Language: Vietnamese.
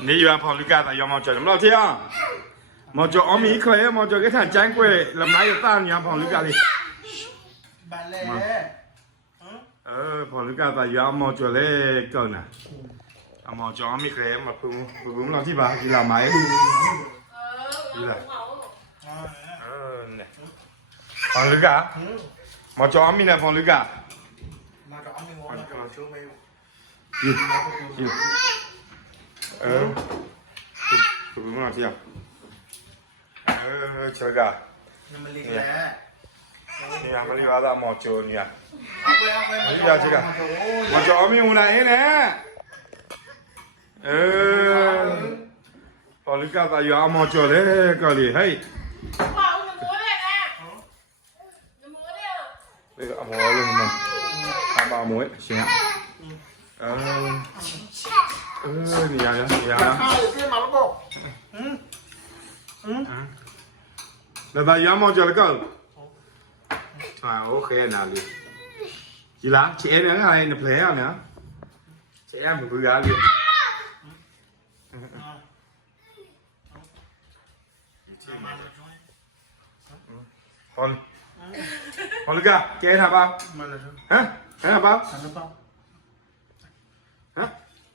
你原跑绿杆子，要么叫什么老天啊？毛叫阿米可以，毛叫给他掌柜，那哪有大娘跑绿杆的？ bà lệ 呃，跑绿杆子要毛叫嘞够呢。à毛叫阿米可以，嘛不不不老天吧，你老买。 Ờ, Đi lại. ngủ ngủ. ờ nè.跑绿杆，毛叫阿米呢跑绿杆。 mà rõ mình ngon là rồi xuống mê 去去。呃，不不老天啊。呃，这个。 응. 그 부분 어디야? 어, 저가. 야. 야, 빨리 와다 뭐 저리야. 빨리 와 저가. 먼저 어미 오나 해네. 어. 빨리 가다 야 먼저 해 거리 헤이. Bây giờ bỏ luôn mình. À bà muối, xin ạ. Ờ. Ừ, เออเดี๋ยวเดี๋ยวเดี๋ยวนะ cái mà nó bột ừ. ừ. Là bà dám mau cho là cơ. À ok nào đi. Chị lá, chị em nữa hay nập lé nào nữa. Chị em mình cứ gá đi. Hòn. Hòn lực à? Chị em bao? Hả? Em hả bao? thằng bao Hả?